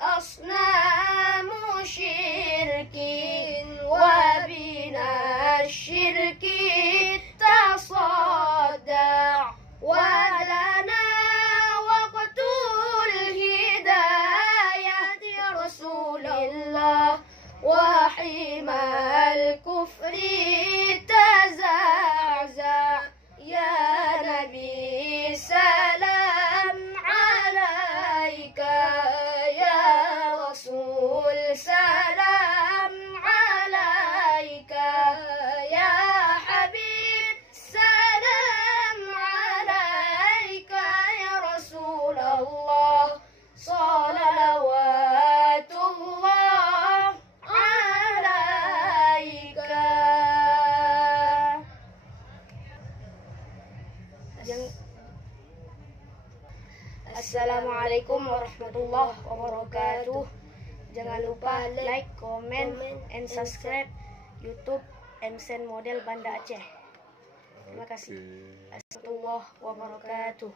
أصنام شرك وبنا الشرك تصدع ولنا وقت الهداية يا رسول الله وحمى الكفر تزعزع يا نبي سلام عليك يا رسول سلام عليك يا حبيب سلام عليك يا رسول الله صلوات الله عليك. Assalamualaikum warahmatullahi wabarakatuh. Jangan lupa like, comment, and subscribe YouTube MSen Model Banda Aceh. Terima kasih. Assalamualaikum warahmatullahi wabarakatuh.